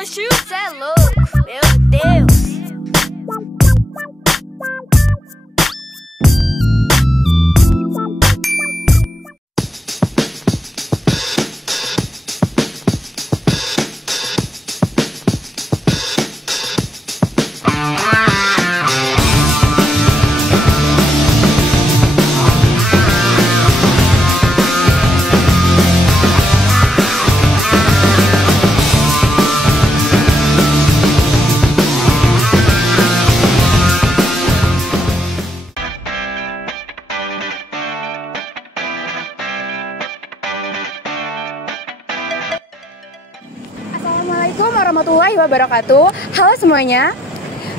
Oxi, cê é louco, meu Deus. Assalamualaikum warahmatullahi wabarakatuh. Halo semuanya.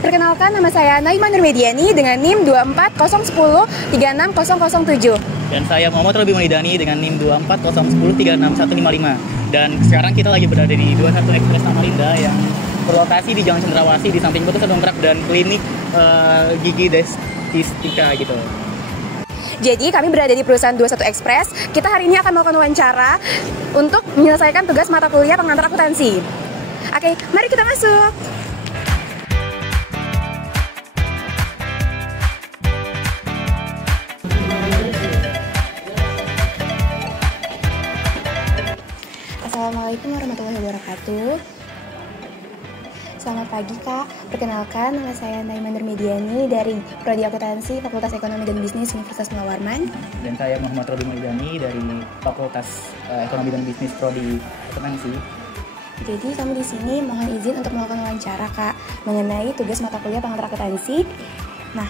Perkenalkan, nama saya Naima Nurmediani dengan NIM 24010360007. Dan saya Muhammad Robi Maidani dengan NIM 24010366155. Dan sekarang kita lagi berada di 21 Express Samarinda yang berlokasi di Jalan Cendrawasih di samping Putus Dongkrak dan klinik gigi Destistika gitu. Jadi kami berada di perusahaan 21 Express. Kita hari ini akan melakukan wawancara untuk menyelesaikan tugas mata kuliah pengantar akuntansi. Oke, mari kita masuk. Assalamualaikum warahmatullahi wabarakatuh. Selamat pagi Kak, perkenalkan nama saya Naima Nurmediani dari Prodi Akuntansi Fakultas Ekonomi dan Bisnis Universitas Munawarman. Dan saya Muhammad Robi Maidani dari Fakultas Ekonomi dan Bisnis Prodi Akuntansi. Jadi kami di sini mohon izin untuk melakukan wawancara Kak mengenai tugas mata kuliah pengantar akuntansi. Nah,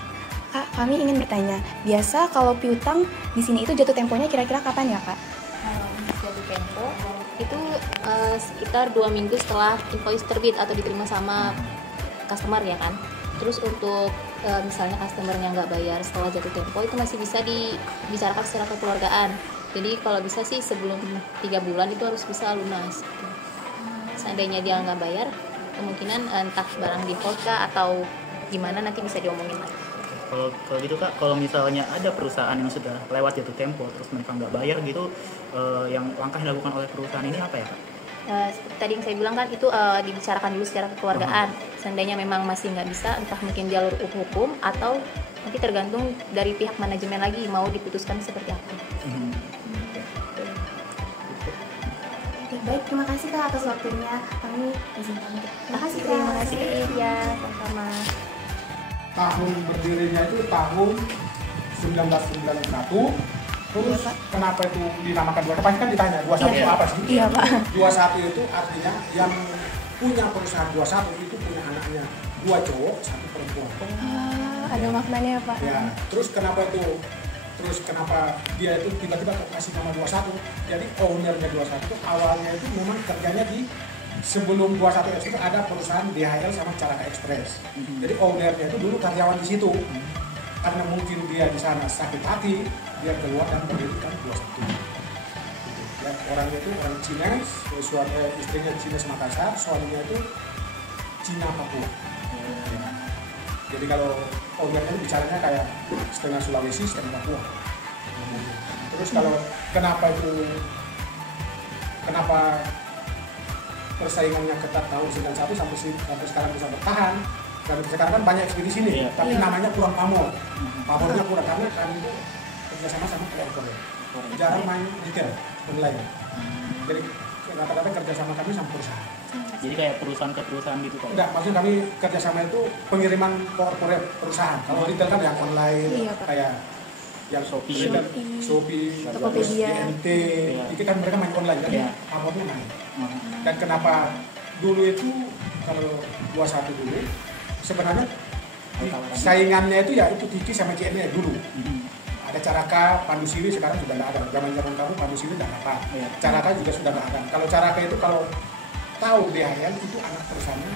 Kak, kami ingin bertanya, biasa kalau piutang di sini itu jatuh temponya kira-kira kapan ya Kak? Jatuh tempo itu sekitar 2 minggu setelah invoice terbit atau diterima sama customer ya kan. Terus untuk misalnya customernya nggak bayar setelah jatuh tempo itu masih bisa dibicarakan secara kekeluargaan. Jadi kalau bisa sih sebelum 3 bulan itu harus bisa lunas. Seandainya dia nggak bayar, kemungkinan entah barang default kah atau gimana nanti bisa diomongin lagi. Kalau gitu Kak, kalau misalnya ada perusahaan yang sudah lewat jatuh tempo terus mereka nggak bayar gitu, yang langkah yang dilakukan oleh perusahaan ini apa ya Kak? Seperti tadi yang saya bilang kan itu dibicarakan dulu secara kekeluargaan. Seandainya memang masih nggak bisa, entah mungkin jalur hukum atau nanti tergantung dari pihak manajemen lagi mau diputuskan seperti apa. Baik, terima kasih Kak atas waktunya. Kami izin pamit. Terima kasih Kak. Terima kasih ya, sama-sama. Tahun berdirinya itu tahun 1991. Terus kenapa itu dinamakan 21? Pasti kan ditanya 21 itu apa sih? Iya Pak. 21 itu artinya yang punya perusahaan 21 itu punya anaknya 2 cowok, 1 perempuan. Ada maknanya Pak. Ya, terus kenapa dia itu tiba-tiba kasih nama 21? Jadi ownernya 21 itu awalnya itu memang kerjanya di sebelum 21 Express itu ada perusahaan DHL sama Caraka Express. Jadi ownernya itu dulu karyawan di situ. Karena mungkin dia di sana sakit hati, dia keluar dan mendirikan 21. Ya, orangnya itu orang Cina, istrinya Cina Makassar, suaminya itu Cina Papua. Ya. Jadi kalau ownernya bicaranya kayak setengah Sulawesi, setengah Papua. Terus kalau kenapa persaingannya ketat tahun 91 sampai sekarang bisa bertahan? Karena sekarang kan banyak ekspedisi nih, tapi namanya kurang pamor. Pamornya kurang karena kami itu kerjasama sama Korea. Jarang main retail online. Jadi rata-rata kerjasama kami sama perusahaan. Jadi kayak perusahaan ke perusahaan gitu Kak? Enggak, maksud kami kerjasama itu pengiriman korporat perusahaan. Kalau retail kan yang online, kayak yang Shopee, Tokopedia, GNT, itu kan mereka main online kan, pamornya main. Dan kenapa dulu itu kalau 21 dulu sebenarnya saingannya itu ya itu Tiki sama CNE dulu. Ada Caraka, Pandusiri sekarang sudah nggak ada. Zaman kamu Pandusiri sudah nggak ada. Caraka juga sudah nggak ada. Kalau Caraka itu kalau tahu DHL itu anak perusahaannya.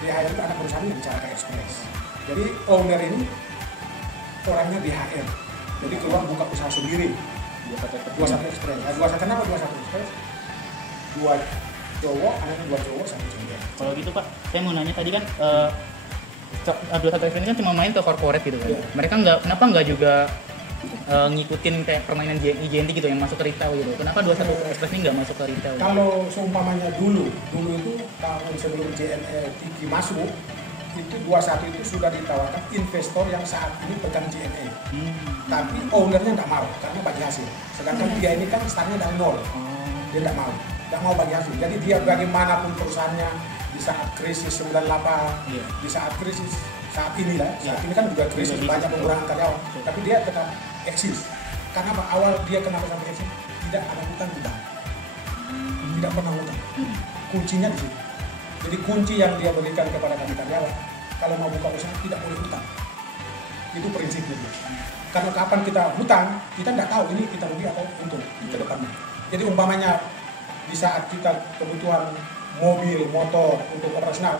DHL itu anak perusahaannya di Caraka Express. Jadi owner ini orangnya DHL. Jadi keluar buka usaha sendiri. 21 Express. Nah, 21 kenapa 21 Express? 2 cowok, anaknya 2 cowok, 1 cewek. Kalau gitu Pak, saya mau nanya tadi kan 21 Express ini kan cuma main ke corporate gitu kan. Mereka kenapa nggak juga ngikutin kayak permainan JNT gitu yang masuk ke retail gitu. Kenapa 21 Express ini nggak masuk ke retail? Kalau seumpamanya dulu itu tahun sebelum JNE Tiki masuk, itu 21 itu sudah ditawarkan investor yang saat ini pegang JNE. Tapi ownernya nggak mau karena bagi hasil. Sedangkan dia ini kan startnya dari nol. Dia nggak mau bagi hasil. Jadi dia bagaimanapun perusahaannya di saat krisis 98, di saat krisis saat ini kan juga krisis banyak pengurangan karyawan. Tapi dia tetap eksis. Karena awal dia kenapa sampai eksis? Tidak ada hutang. Tidak pernah hutang. Kuncinya di situ. Jadi kunci yang dia berikan kepada kami karyawan, kalau mau buka usaha tidak boleh hutang. Itu prinsipnya. Karena kapan kita hutang, kita tidak tahu ini kita rugi atau untung ke depannya. Jadi umpamanya di saat kita kebutuhan mobil, motor untuk operasional,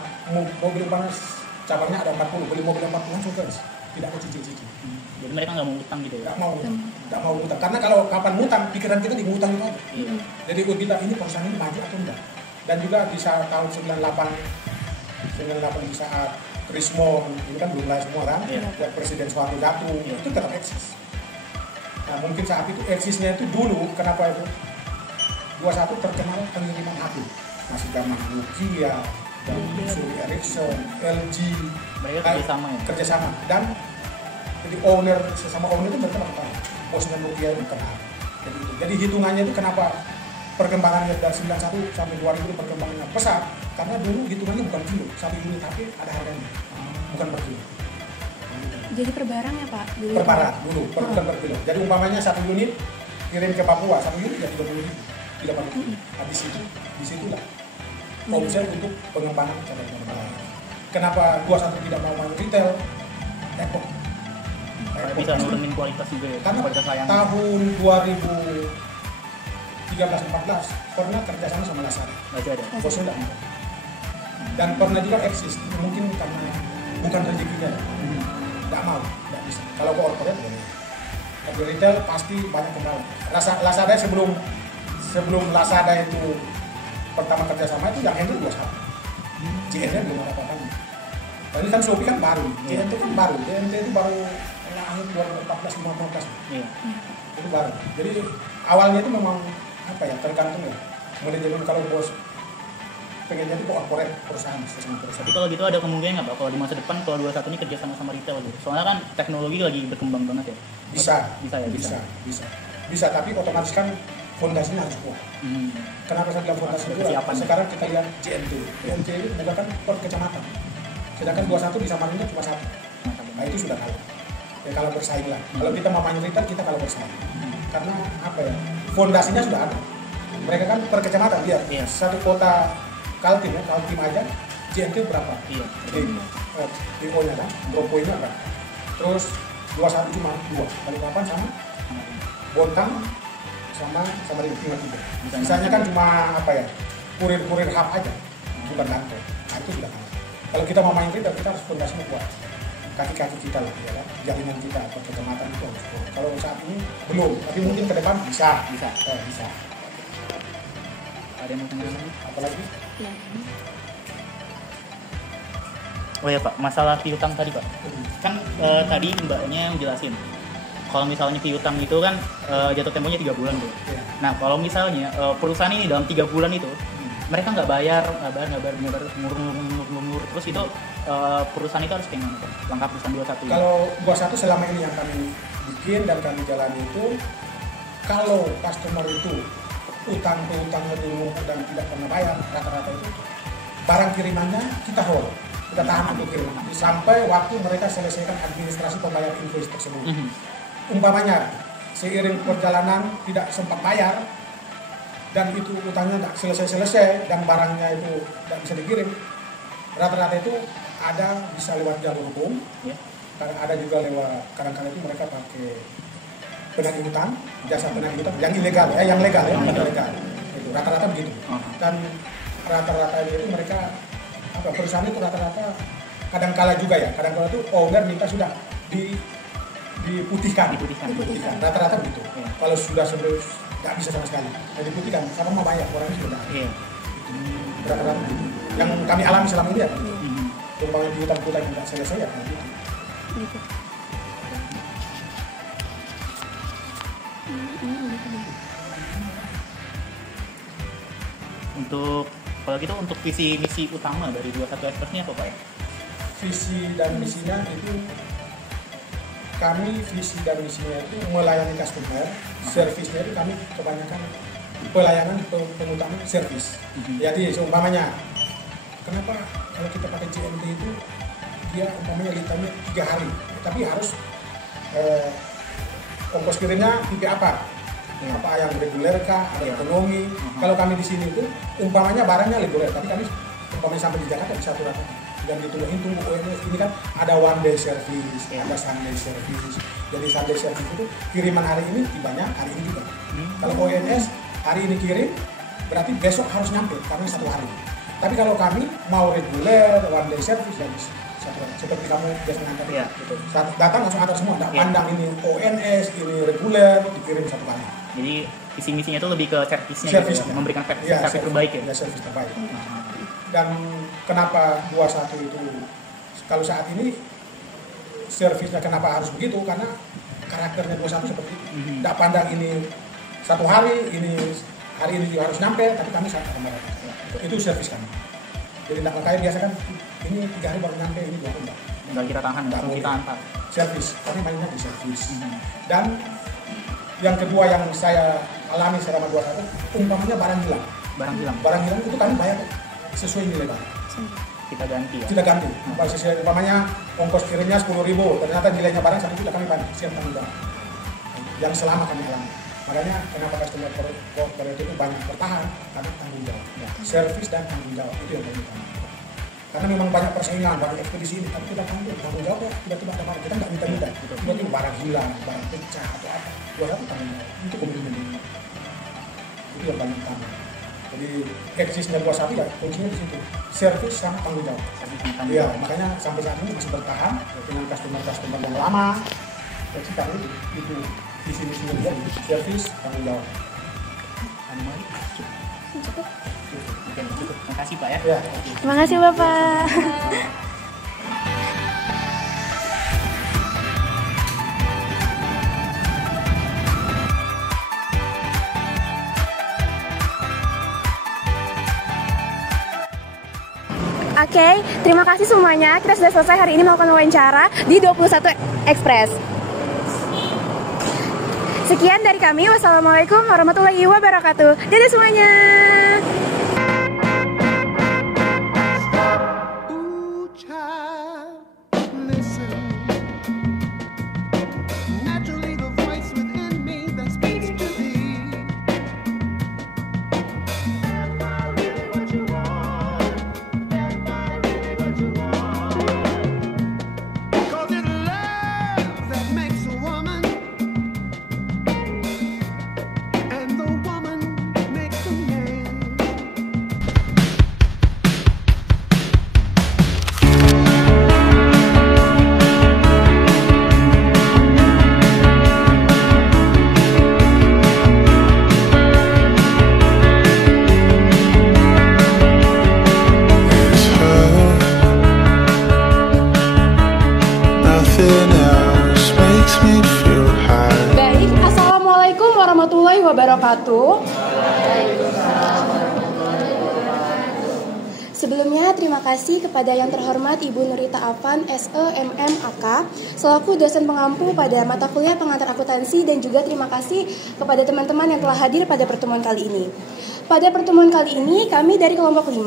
mobil umpamanya cabangnya ada 40, beli mobil 40 langsung terus, tidak mau cicil-cicil. Jadi mereka nggak mau utang gitu ya? Nggak mau utang. Karena kalau kapan utang, pikiran kita di utang itu aja. Jadi kita ini perusahaan ini maju atau enggak. Dan juga di saat tahun 98 di saat Rismo ini kan belum mulai semua kan, buat Presiden Soeharto jatuh, itu tetap eksis. Nah mungkin saat itu eksisnya itu dulu, kenapa itu? 21 terkenal pengiriman HP, masih zaman Nokia, dan Sony Ericsson, LG, mereka kerjasama dan jadi sesama owner itu mereka kenal, bosnya Nokia itu kenal. Jadi hitungannya itu kenapa perkembangannya dari 91 sampai 2000 itu perkembangannya pesat, karena dulu hitungannya bukan kilo, 1 unit tapi ada harganya, bukan per kilo. Jadi per barang ya Pak? Per barang dulu, bukan per kilo. Jadi umpamanya 1 unit kirim ke Papua, 1 unit ya 30.000, 30.000. Habis itu, disitulah omset untuk pengembangan cabang olahraga. Kenapa 21 tidak mau main retail? Repot. Bisa nurunin kualitas juga ya? Karena kualitas layanan. Tahun 2013-14 pernah kerjasama sama Lazada. Bosnya tidak mau. Dan pernah juga eksis, mungkin karena bukan rezekinya. Tidak mau, tidak bisa. Kalau ke corporate boleh. Tapi retail pasti banyak kendala. Lazada sebelum Lazada itu pertama kerjasama itu yang handle 21. JNT belum ada apa-apa. Ini kan Shopee kan baru, JNT kan baru. JNT itu baru akhir 2014-15. Itu baru. Jadi awalnya itu memang apa ya, tergantung ya. Manajemen kalau bos pengen jadi corporate perusahaan. Tapi kalau gitu ada kemungkinan nggak Pak kalau di masa depan kalau 21 ini kerja sama retail gitu? Soalnya kan teknologi lagi berkembang banget ya. Bisa, tapi otomatis kan fondasinya harus kuat. Kenapa saya bilang fondasi kuat? Sekarang kita lihat JNT itu bukan per kecamatan. Sedangkan 21 di Samarinda cuma 1. Nah itu sudah kalah. Ya kalau bersaing lah. Kalau kita mau main retail kita kalau bersaing. Karena apa ya? Fondasinya sudah ada. Mereka kan per kecamatan lihat. Satu kota Kaltim aja JNT berapa? DO-nya kan, Bropoinnya berapa? Terus 21 cuma 2. Balikpapan sama Bontang sama Samarinda tinggal 3. Misalnya kan cuma apa ya? Kurir hub aja. Bukan kantor. Nah itu sudah kalah. Kalau kita mau main retail kita harus fondasinya kuat. Kaki-kaki kita lah, ya kan? Jaringan kita per kecamatan itu harus kuat. Kalau saat ini belum, tapi mungkin ke depan bisa. Ada yang mau tanya lagi? Apalagi? Oh ya Pak, masalah piutang tadi Pak. Kan tadi Mbaknya jelasin kalau misalnya piutang itu kan jatuh temponya 3 bulan tuh. Nah kalau misalnya perusahaan ini dalam 3 bulan itu mereka nggak bayar ngurung terus itu perusahaan itu harus kayak gimana Pak? Langkah perusahaan 21. Kalau 21 selama ini yang kami bikin dan kami jalani itu, kalau customer itu utangnya dulu dan tidak pernah bayar, rata-rata itu barang kirimannya kita hold, kita tahan untuk kirim sampai waktu mereka selesaikan administrasi pembayaran invoice tersebut. Umpamanya seiring perjalanan tidak sempat bayar dan itu utangnya tidak selesai dan barangnya itu tidak bisa dikirim, rata-rata itu ada bisa lewat jalur hukum, ada juga lewat kadang-kadang itu mereka pakai penagih hutang, jasa penagih hutang yang ilegal yang legal itu rata-rata begitu. Dan rata-rata itu mereka perusahaan itu rata-rata kadang-kala juga ya, kadang-kala itu owner minta sudah diputihkan. Rata-rata begitu. Kalau sudah nggak bisa sama sekali, diputihkan sama mau bayar orangnya sudah. Rata-rata begitu. Yang kami alami selama ini ya, umpamanya piutang-piutang yang tidak selesai ya gitu. Untuk kalau gitu untuk visi misi utama dari 21 Express ini apa Pak ya? Visi dan misinya itu kami visi dan misinya itu melayani customer, servisnya itu kami kebanyakan pelayanan pengutama servis. Jadi seumpamanya kenapa kalau kita pakai JNT itu dia umpamanya lead time-nya 3 hari, tapi harus ongkos kirimnya tipe apa? Apa yang reguler kah, ada ekonomi. Kalau kami di sini itu umpamanya barangnya reguler, tapi kami umpamanya sampai di Jakarta bisa atur apa dan ditunggu ONS. Ini kan ada one day service, ada Sunday service. Jadi Sunday service itu kiriman hari ini tibanya hari ini juga. Kalau ONS hari ini kirim berarti besok harus nyampe karena 1 hari. Tapi kalau kami mau reguler one day service ya satu hari. Seperti kamu biasa ngantar gitu. Saat datang langsung antar semua, tidak pandang ini ONS, ini reguler, dikirim 1 hari. Jadi visi misinya itu lebih ke servisnya gitu ya, memberikan servis terbaik ya. Servis terbaik. Dan kenapa 21 itu kalau saat ini servisnya kenapa harus begitu? Karena karakternya 21 seperti itu. Tidak pandang ini 1 hari ini juga harus nyampe, tapi kami sangat akan mereka. Itu servis kami. Jadi tidak kayak biasa kan ini 3 hari baru nyampe, ini 2 hari enggak. Tinggal kita tahan, langsung kita antar. Servis, kami mainnya di servis. Dan yang kedua yang saya alami selama 21, umpamanya barang hilang. Barang hilang itu kami bayar sesuai nilai barang. Kita ganti ya. Kita ganti. Sesuai umpamanya ongkos kirimnya 10.000, ternyata nilainya barang 1 juta kami bayar, siap tanggung jawab. Yang selama kami alami. Makanya kenapa customer corporate itu banyak bertahan karena tanggung jawab. Servis dan tanggung jawab itu yang paling utama. Karena memang banyak persaingan, banyak ekspedisi ini, tapi kita tanggung jawab ya, tiba-tiba ada barang, kita nggak minta-minta. Tiba-tiba barang hilang, barang pecah atau apa, 21 tanggung jawab. Itu komitmen ini. Itu yang paling utama. Jadi eksisnya 21 ya kuncinya di situ. Servis sama tanggung jawab. Iya, makanya sampai saat ini masih bertahan dengan customer yang lama. Jadi kami itu visi-misinya dia servis tanggung jawab. Cukup. Terima kasih Pak ya. Terima kasih Bapak. Oke, terima kasih semuanya. Kita sudah selesai hari ini melakukan wawancara di 21 Express. Sekian dari kami. Wassalamualaikum warahmatullahi wabarakatuh. Dadah semuanya. Baik, assalamualaikum warahmatullahi wabarakatuh. Sebelumnya terima kasih kepada yang terhormat Ibu Nurita Afan SEMM AK selaku dosen pengampu pada mata kuliah pengantar akuntansi, dan juga terima kasih kepada teman-teman yang telah hadir pada pertemuan kali ini. Pada pertemuan kali ini kami dari kelompok 5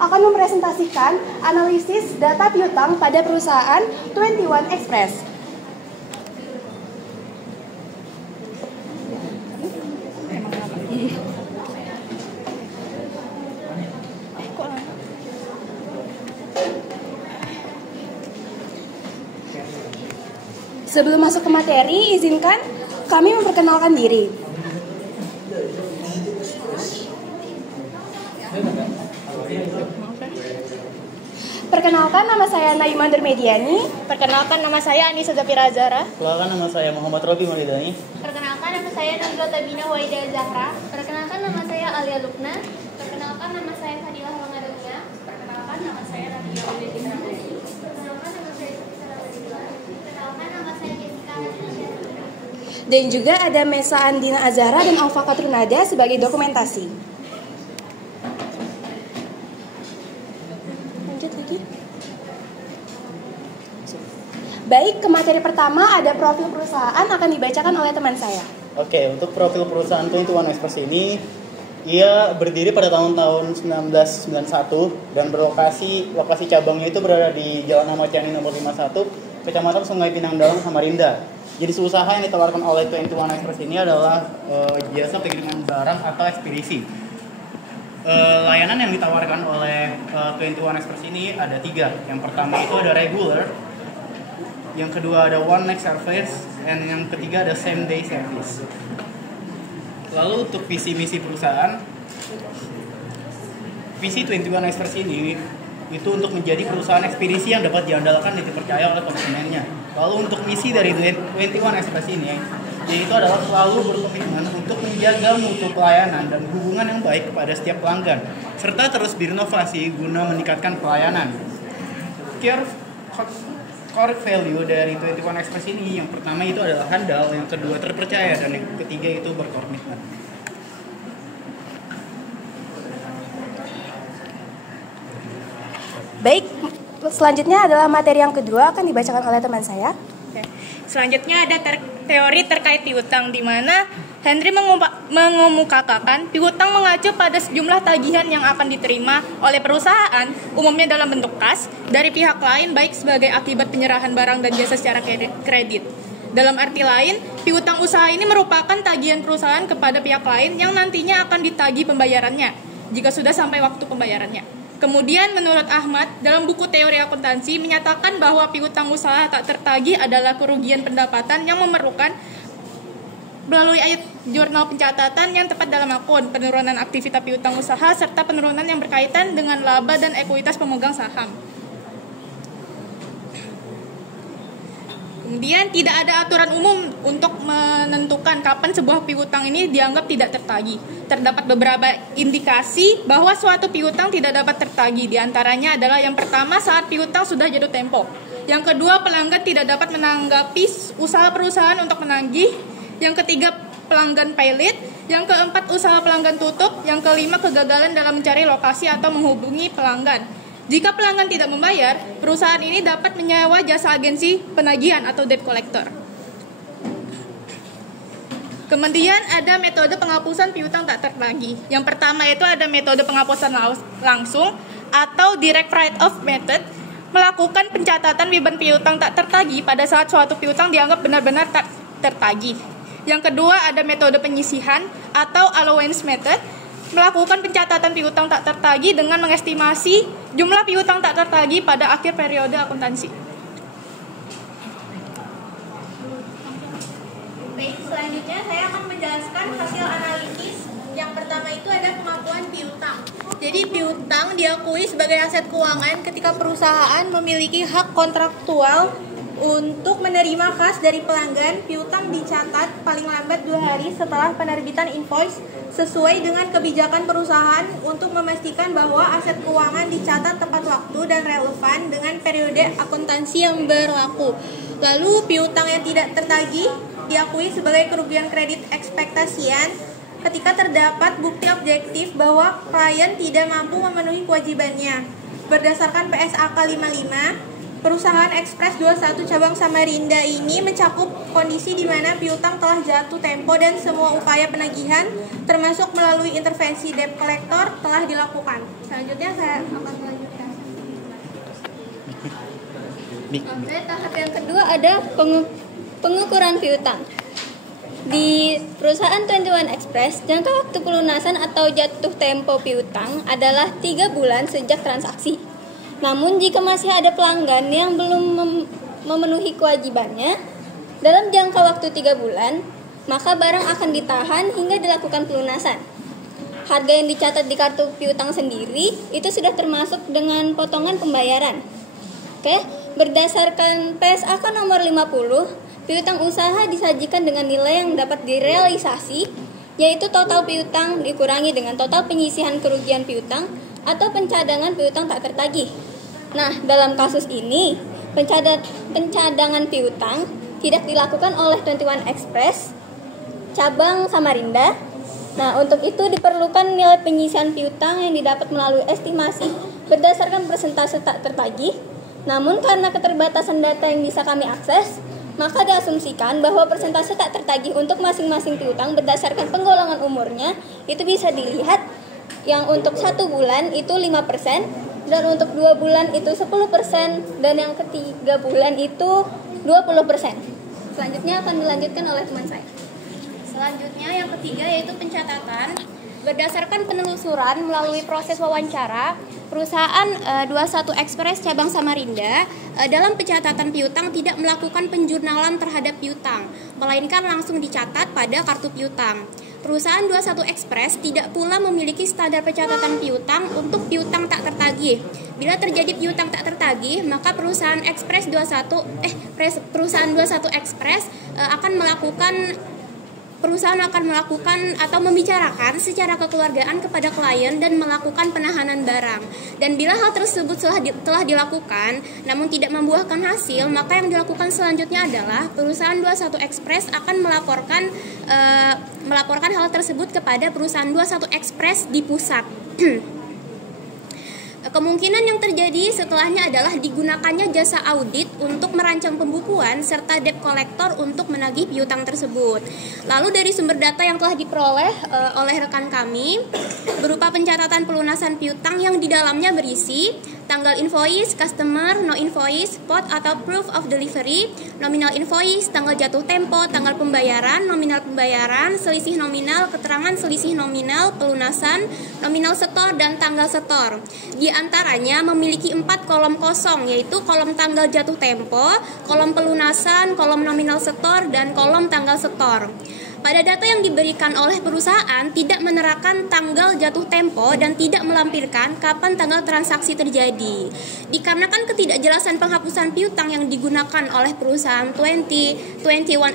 akan mempresentasikan analisis data piutang pada perusahaan 21 Express. Sebelum masuk ke materi, izinkan kami memperkenalkan diri. Perkenalkan, nama saya Naima Dermediani. Perkenalkan, nama saya Anissa Zafira Azara. Perkenalkan, nama saya Muhammad Robi Maulidani. Perkenalkan, nama saya Nazla Tabina Waida Zahra. Perkenalkan, nama saya Alia Lukna. Perkenalkan, nama saya Fadilah Wangadunya. Perkenalkan, nama saya Nadia Wili Ramadi. Perkenalkan, nama saya Sarah Wadila. Perkenalkan, nama saya Jessica. Dan juga ada Mesa Andina Azhara dan Alfa Katrunada sebagai dokumentasi. Lanjut lagi. Baik, ke materi pertama ada profil perusahaan akan dibacakan oleh teman saya. Oke, untuk profil perusahaan 21 Express ini, ia berdiri pada tahun 1991 dan lokasi cabangnya itu berada di Jalan Ahmad Yani nomor 51, Kecamatan Sungai Pinang Dalam, Samarinda. Jadi usaha yang ditawarkan oleh 21 Express ini adalah jasa pengiriman barang atau ekspedisi. Layanan yang ditawarkan oleh 21 Express ini ada 3. Yang pertama itu ada regular, yang kedua ada one next service, dan yang ketiga ada same day service. Lalu untuk visi misi perusahaan, visi 21 Express ini itu untuk menjadi perusahaan ekspedisi yang dapat diandalkan dan dipercaya oleh konsumennya. Lalu untuk misi dari 21 Express ini yaitu adalah selalu berkomitmen untuk menjaga mutu pelayanan dan hubungan yang baik kepada setiap pelanggan, serta terus berinovasi guna meningkatkan pelayanan. Core value dari 21 Express ini yang pertama itu adalah handal, yang kedua terpercaya, dan yang ketiga itu berkomitmen. Baik, selanjutnya adalah materi yang kedua akan dibacakan oleh teman saya. Selanjutnya ada teori terkait piutang, di mana Henry mengemukakan piutang mengacu pada sejumlah tagihan yang akan diterima oleh perusahaan, umumnya dalam bentuk kas, dari pihak lain baik sebagai akibat penyerahan barang dan jasa secara kredit. Dalam arti lain, piutang usaha ini merupakan tagihan perusahaan kepada pihak lain yang nantinya akan ditagih pembayarannya jika sudah sampai waktu pembayarannya. Kemudian menurut Ahmad, dalam buku teori akuntansi menyatakan bahwa piutang usaha tak tertagih adalah kerugian pendapatan yang memerlukan melalui ayat jurnal pencatatan yang tepat dalam akun, penurunan aktivitas piutang usaha, serta penurunan yang berkaitan dengan laba dan ekuitas pemegang saham. Kemudian tidak ada aturan umum untuk menentukan kapan sebuah piutang ini dianggap tidak tertagih. Terdapat beberapa indikasi bahwa suatu piutang tidak dapat tertagih. Di antaranya adalah yang pertama, saat piutang sudah jatuh tempo. Yang kedua, pelanggan tidak dapat menanggapi usaha perusahaan untuk menagih. Yang ketiga, pelanggan pailit. Yang keempat, usaha pelanggan tutup. Yang kelima, kegagalan dalam mencari lokasi atau menghubungi pelanggan. Jika pelanggan tidak membayar, perusahaan ini dapat menyewa jasa agensi penagihan atau debt collector. Kemudian ada metode penghapusan piutang tak tertagih. Yang pertama itu ada metode penghapusan langsung atau direct write-off method, melakukan pencatatan beban piutang tak tertagih pada saat suatu piutang dianggap benar-benar tak tertagih. Yang kedua ada metode penyisihan atau allowance method, melakukan pencatatan piutang tak tertagih dengan mengestimasi jumlah piutang tak tertagih pada akhir periode akuntansi. Baik, selanjutnya saya akan menjelaskan hasil analisis. Yang pertama itu ada pengakuan piutang. Jadi piutang diakui sebagai aset keuangan ketika perusahaan memiliki hak kontraktual untuk menerima kas dari pelanggan. Piutang dicatat paling lambat 2 hari setelah penerbitan invoice sesuai dengan kebijakan perusahaan untuk memastikan bahwa aset keuangan dicatat tepat waktu dan relevan dengan periode akuntansi yang berlaku. Lalu piutang yang tidak tertagih diakui sebagai kerugian kredit ekspektasian ketika terdapat bukti objektif bahwa klien tidak mampu memenuhi kewajibannya. Berdasarkan PSAK 55, perusahaan Express 21 cabang Samarinda ini mencakup kondisi di mana piutang telah jatuh tempo dan semua upaya penagihan termasuk melalui intervensi debt collector telah dilakukan. Selanjutnya saya akan melanjutkan. Oke, tahap yang kedua ada pengukuran piutang. Di perusahaan 21 Express, jangka waktu pelunasan atau jatuh tempo piutang adalah 3 bulan sejak transaksi. Namun jika masih ada pelanggan yang belum memenuhi kewajibannya dalam jangka waktu 3 bulan, maka barang akan ditahan hingga dilakukan pelunasan. Harga yang dicatat di kartu piutang sendiri itu sudah termasuk dengan potongan pembayaran. Oke, berdasarkan PSAK nomor 50, piutang usaha disajikan dengan nilai yang dapat direalisasi, yaitu total piutang dikurangi dengan total penyisihan kerugian piutang atau pencadangan piutang tak tertagih. Nah, dalam kasus ini, pencadangan piutang tidak dilakukan oleh 21 Express cabang Samarinda. Nah, untuk itu diperlukan nilai penyisihan piutang yang didapat melalui estimasi berdasarkan persentase tak tertagih. Namun karena keterbatasan data yang bisa kami akses, maka diasumsikan bahwa persentase tak tertagih untuk masing-masing piutang berdasarkan penggolongan umurnya itu bisa dilihat yang untuk 1 bulan itu 5%, dan untuk 2 bulan itu 10%, dan yang ketiga bulan itu 20%. Selanjutnya akan dilanjutkan oleh teman saya. Selanjutnya yang ketiga yaitu pencatatan. Berdasarkan penelusuran melalui proses wawancara, perusahaan 21 Express cabang Samarinda dalam pencatatan piutang tidak melakukan penjurnalan terhadap piutang, melainkan langsung dicatat pada kartu piutang. Perusahaan 21 Express tidak pula memiliki standar pencatatan piutang untuk piutang tak tertagih. Bila terjadi piutang tak tertagih, maka perusahaan 21 Express perusahaan akan melakukan atau membicarakan secara kekeluargaan kepada klien dan melakukan penahanan barang. Dan bila hal tersebut telah dilakukan namun tidak membuahkan hasil, maka yang dilakukan selanjutnya adalah perusahaan 21 Express akan melaporkan hal tersebut kepada perusahaan 21 Express di pusat. Kemungkinan yang terjadi setelahnya adalah digunakannya jasa audit untuk merancang pembukuan serta debt collector untuk menagih piutang tersebut. Lalu dari sumber data yang telah diperoleh oleh rekan kami berupa pencatatan pelunasan piutang yang di dalamnya berisi tanggal invoice, customer, no invoice, pot atau proof of delivery, nominal invoice, tanggal jatuh tempo, tanggal pembayaran, nominal pembayaran, selisih nominal, keterangan selisih nominal, pelunasan, nominal setor, dan tanggal setor. Di antaranya memiliki 4 kolom kosong, yaitu kolom tanggal jatuh tempo, kolom pelunasan, kolom nominal setor, dan kolom tanggal setor. Pada data yang diberikan oleh perusahaan tidak menerapkan tanggal jatuh tempo dan tidak melampirkan kapan tanggal transaksi terjadi. Dikarenakan ketidakjelasan penghapusan piutang yang digunakan oleh perusahaan 21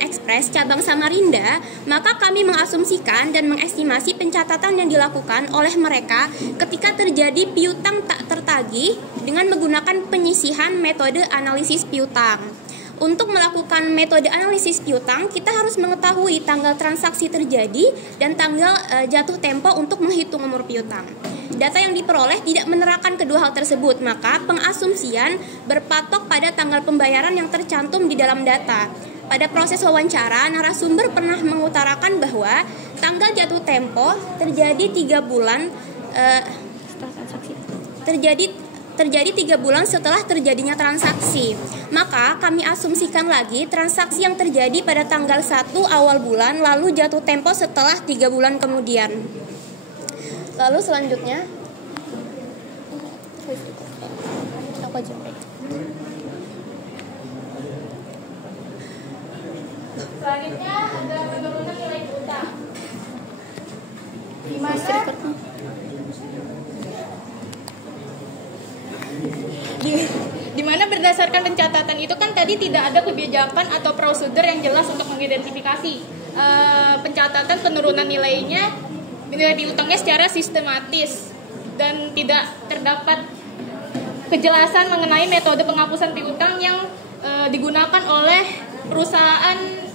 Express cabang Samarinda, maka kami mengasumsikan dan mengestimasi pencatatan yang dilakukan oleh mereka ketika terjadi piutang tak tertagih dengan menggunakan penyisihan metode analisis piutang. Untuk melakukan metode analisis piutang, kita harus mengetahui tanggal transaksi terjadi dan tanggal jatuh tempo untuk menghitung umur piutang. Data yang diperoleh tidak menerapkan kedua hal tersebut, maka pengasumsian berpatok pada tanggal pembayaran yang tercantum di dalam data. Pada proses wawancara, narasumber pernah mengutarakan bahwa tanggal jatuh tempo terjadi 3 bulan terjadi 3 bulan setelah terjadinya transaksi. Maka kami asumsikan lagi transaksi yang terjadi pada tanggal 1 awal bulan lalu jatuh tempo setelah 3 bulan kemudian. Lalu selanjutnya Selanjutnya ada penurunan nilai utang. Di mana berdasarkan pencatatan itu kan tadi tidak ada kebijakan atau prosedur yang jelas untuk mengidentifikasi pencatatan penurunan nilai piutangnya secara sistematis, dan tidak terdapat kejelasan mengenai metode penghapusan piutang yang digunakan oleh perusahaan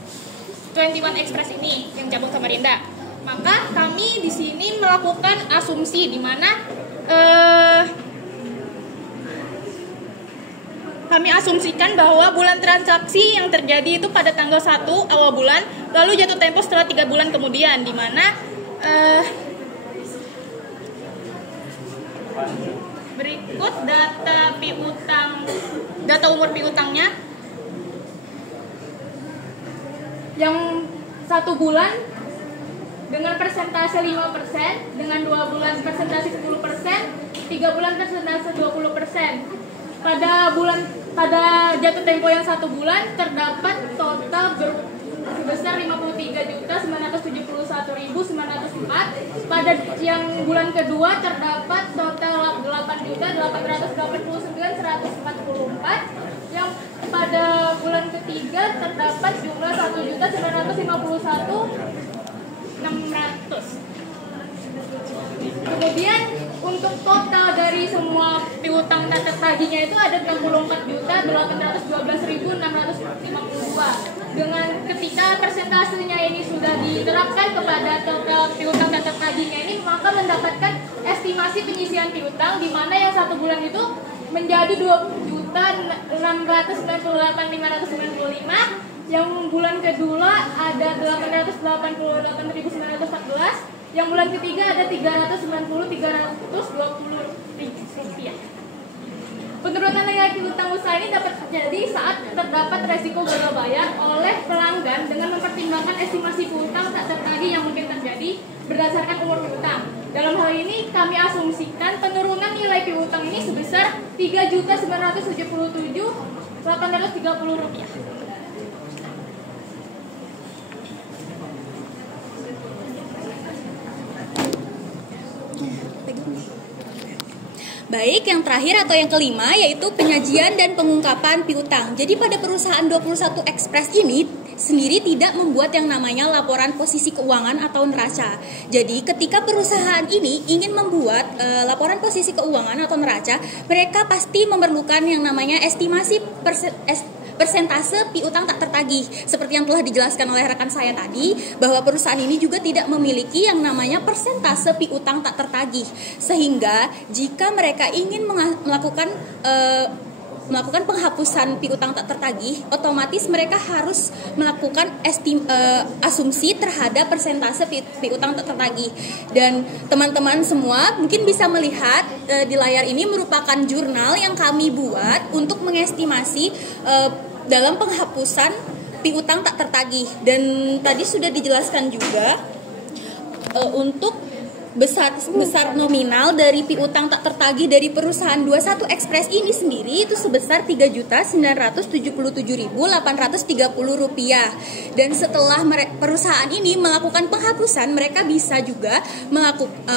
21 Express ini yang cabang Samarinda. Maka kami di sini melakukan asumsi di mana kami asumsikan bahwa bulan transaksi yang terjadi itu pada tanggal 1 awal bulan, lalu jatuh tempo setelah 3 bulan kemudian, di mana berikut data umur piutangnya. Yang 1 bulan dengan persentase 5%, dengan 2 bulan persentase 10%, 3 bulan persentase 20%. Pada jatuh tempo yang 1 bulan terdapat total sebesar 53.971.904. Pada yang bulan kedua terdapat total 8.889.144. Yang pada bulan ketiga terdapat jumlah 1.951.600. Kemudian untuk total dari semua piutang tak tertagihnya itu ada 64.812.652. dengan ketika persentasenya ini sudah diterapkan kepada total piutang tak tertagihnya ini, maka mendapatkan estimasi penyisian piutang di mana yang 1 bulan itu menjadi 20.698.595, yang bulan kedua ada 888.914, yang bulan ketiga ada 390.320 rupiah. Penurunan nilai piutang usaha ini dapat terjadi saat terdapat resiko gagal bayar oleh pelanggan dengan mempertimbangkan estimasi piutang tak tertagih yang mungkin terjadi berdasarkan umur piutang. Dalam hal ini kami asumsikan penurunan nilai piutang ini sebesar Rp3.977.830. Baik, yang terakhir atau yang kelima yaitu penyajian dan pengungkapan piutang. Jadi pada perusahaan 21 Express ini sendiri tidak membuat yang namanya laporan posisi keuangan atau neraca. Jadi ketika perusahaan ini ingin membuat laporan posisi keuangan atau neraca, mereka pasti memerlukan yang namanya estimasi persentase piutang tak tertagih. Seperti yang telah dijelaskan oleh rekan saya tadi, bahwa perusahaan ini juga tidak memiliki yang namanya persentase piutang tak tertagih. Sehingga jika mereka ingin melakukan penghapusan piutang tak tertagih, otomatis mereka harus melakukan asumsi terhadap persentase piutang tak tertagih. Dan teman-teman semua mungkin bisa melihat di layar ini merupakan jurnal yang kami buat untuk mengestimasi dalam penghapusan piutang tak tertagih. Dan tadi sudah dijelaskan juga untuk besar nominal dari piutang tak tertagih dari perusahaan 21 Express ini sendiri itu sebesar Rp3.977.830. Dan setelah perusahaan ini melakukan penghapusan, mereka bisa juga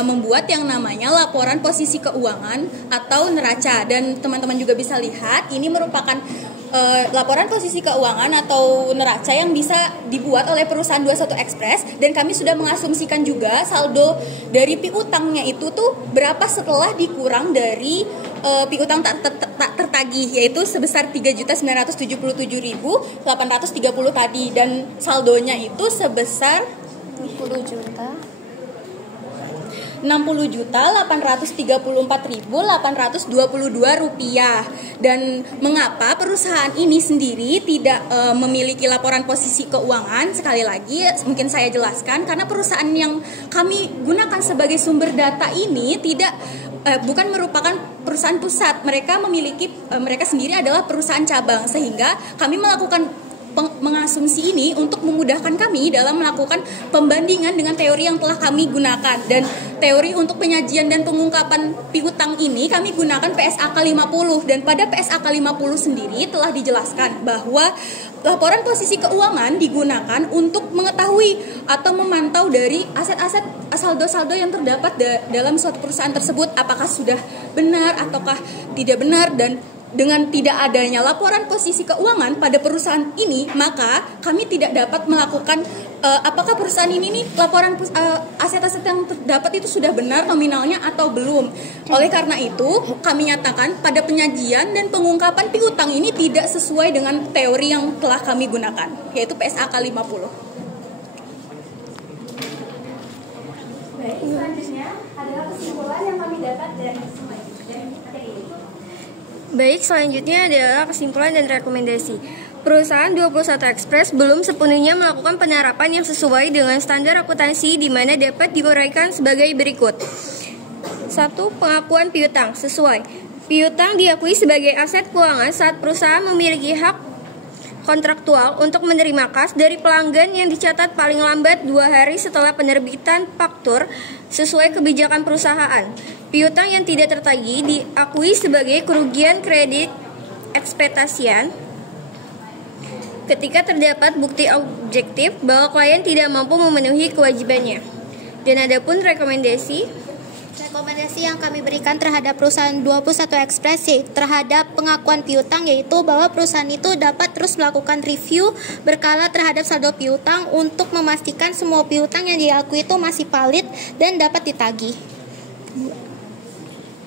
membuat yang namanya laporan posisi keuangan atau neraca. Dan teman-teman juga bisa lihat ini merupakan laporan posisi keuangan atau neraca yang bisa dibuat oleh perusahaan 21 Express, dan kami sudah mengasumsikan juga saldo dari piutangnya itu tuh berapa setelah dikurang dari piutang tak tertagih, yaitu sebesar Rp3.977.830 tadi, dan saldonya itu sebesar Rp60.834.822. Dan mengapa perusahaan ini sendiri tidak memiliki laporan posisi keuangan? Sekali lagi mungkin saya jelaskan, karena perusahaan yang kami gunakan sebagai sumber data ini bukan merupakan perusahaan pusat. Mereka sendiri adalah perusahaan cabang, sehingga kami melakukan mengasumsi ini untuk memudahkan kami dalam melakukan pembandingan dengan teori yang telah kami gunakan. Dan teori untuk penyajian dan pengungkapan piutang ini kami gunakan PSAK 50, dan pada PSAK 50 sendiri telah dijelaskan bahwa laporan posisi keuangan digunakan untuk mengetahui atau memantau dari aset-aset saldo-saldo yang terdapat dalam suatu perusahaan tersebut, apakah sudah benar ataukah tidak benar. Dan dengan tidak adanya laporan posisi keuangan pada perusahaan ini, maka kami tidak dapat melakukan apakah perusahaan ini laporan aset-aset yang terdapat itu sudah benar nominalnya atau belum. Oleh karena itu, kami nyatakan pada penyajian dan pengungkapan piutang ini tidak sesuai dengan teori yang telah kami gunakan, yaitu PSAK 50. Baik, selanjutnya adalah kesimpulan yang kami dapat dari materi ini. Baik, selanjutnya adalah kesimpulan dan rekomendasi. Perusahaan 21 Express belum sepenuhnya melakukan penerapan yang sesuai dengan standar akuntansi, di mana dapat diuraikan sebagai berikut. 1. Pengakuan piutang sesuai. Piutang diakui sebagai aset keuangan saat perusahaan memiliki hak kontraktual untuk menerima kas dari pelanggan yang dicatat paling lambat 2 hari setelah penerbitan faktur sesuai kebijakan perusahaan. Piutang yang tidak tertagih diakui sebagai kerugian kredit ekspektasian ketika terdapat bukti objektif bahwa klien tidak mampu memenuhi kewajibannya. Dan adapun rekomendasi yang kami berikan terhadap perusahaan 21 Express terhadap pengakuan piutang, yaitu bahwa perusahaan itu dapat terus melakukan review berkala terhadap saldo piutang untuk memastikan semua piutang yang diakui itu masih valid dan dapat ditagih.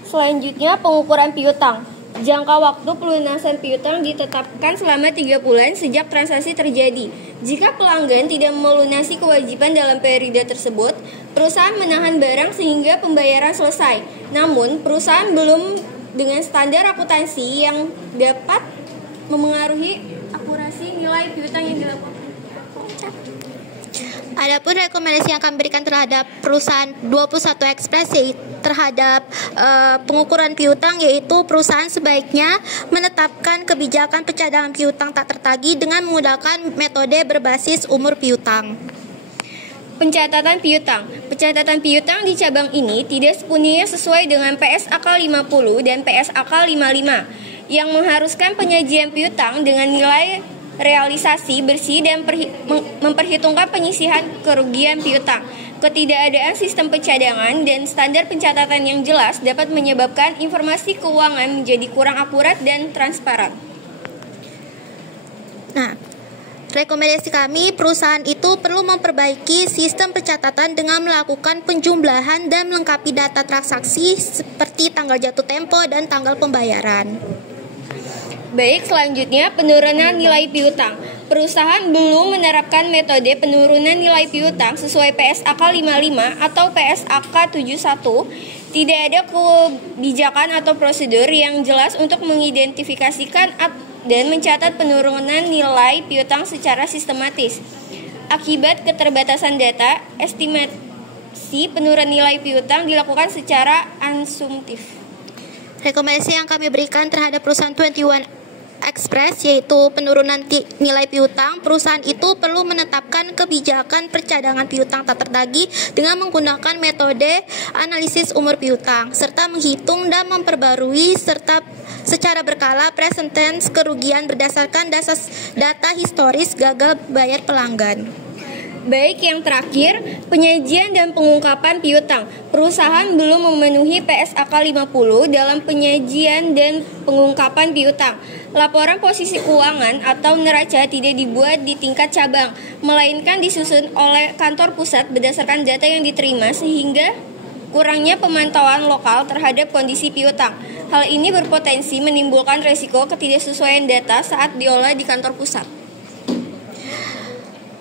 Selanjutnya, pengukuran piutang. Jangka waktu pelunasan piutang ditetapkan selama 3 bulan sejak transaksi terjadi. Jika pelanggan tidak melunasi kewajiban dalam periode tersebut, perusahaan menahan barang sehingga pembayaran selesai. Namun, perusahaan belum dengan standar akuntansi yang dapat memengaruhi akurasi nilai piutang yang dilakukan. Adapun rekomendasi yang kami berikan terhadap perusahaan 21 Express terhadap pengukuran piutang, yaitu perusahaan sebaiknya menetapkan kebijakan pencadangan piutang tak tertagih dengan menggunakan metode berbasis umur piutang. Pencatatan piutang. Pencatatan piutang di cabang ini tidak sepenuhnya sesuai dengan PSAK 50 dan PSAK 55 yang mengharuskan penyajian piutang dengan nilai realisasi bersih dan memperhitungkan penyisihan kerugian piutang. Ketidakadaan sistem pencadangan dan standar pencatatan yang jelas dapat menyebabkan informasi keuangan menjadi kurang akurat dan transparan. Nah, rekomendasi kami, perusahaan itu perlu memperbaiki sistem pencatatan dengan melakukan penjumlahan dan melengkapi data transaksi seperti tanggal jatuh tempo dan tanggal pembayaran. Baik, selanjutnya penurunan nilai piutang. Perusahaan belum menerapkan metode penurunan nilai piutang sesuai PSAK 55 atau PSAK 71. Tidak ada kebijakan atau prosedur yang jelas untuk mengidentifikasikan dan mencatat penurunan nilai piutang secara sistematis. Akibat keterbatasan data, estimasi penurunan nilai piutang dilakukan secara asumtif. Rekomendasi yang kami berikan terhadap perusahaan 21 Express yaitu penurunan nilai piutang. Perusahaan itu perlu menetapkan kebijakan percadangan piutang tak tertagih dengan menggunakan metode analisis umur piutang serta menghitung dan memperbarui serta secara berkala presentence kerugian berdasarkan data historis gagal bayar pelanggan. Baik, yang terakhir, penyajian dan pengungkapan piutang. Perusahaan belum memenuhi PSAK 50 dalam penyajian dan pengungkapan piutang. Laporan posisi keuangan atau neraca tidak dibuat di tingkat cabang, melainkan disusun oleh kantor pusat berdasarkan data yang diterima sehingga kurangnya pemantauan lokal terhadap kondisi piutang. Hal ini berpotensi menimbulkan resiko ketidaksesuaian data saat diolah di kantor pusat.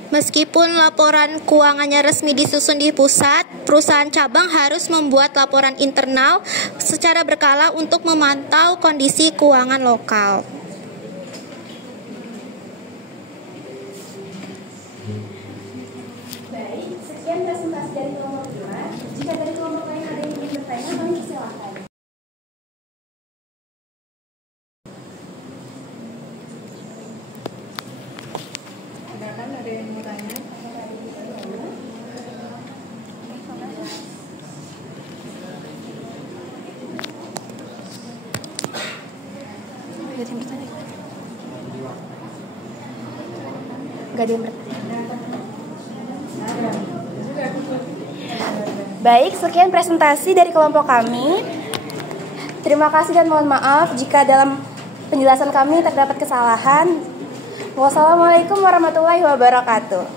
Meskipun laporan keuangannya resmi disusun di pusat, perusahaan cabang harus membuat laporan internal secara berkala untuk memantau kondisi keuangan lokal. Baik, sekian presentasi dari kelompok 5. Jika dari kelompok lain ada yang ingin bertanya, kami silakan. Ada yang mau tanya? Gak ada yang bertanya. Baik, sekian presentasi dari kelompok kami. Terima kasih dan mohon maaf jika dalam penjelasan kami terdapat kesalahan. Wassalamualaikum warahmatullahi wabarakatuh.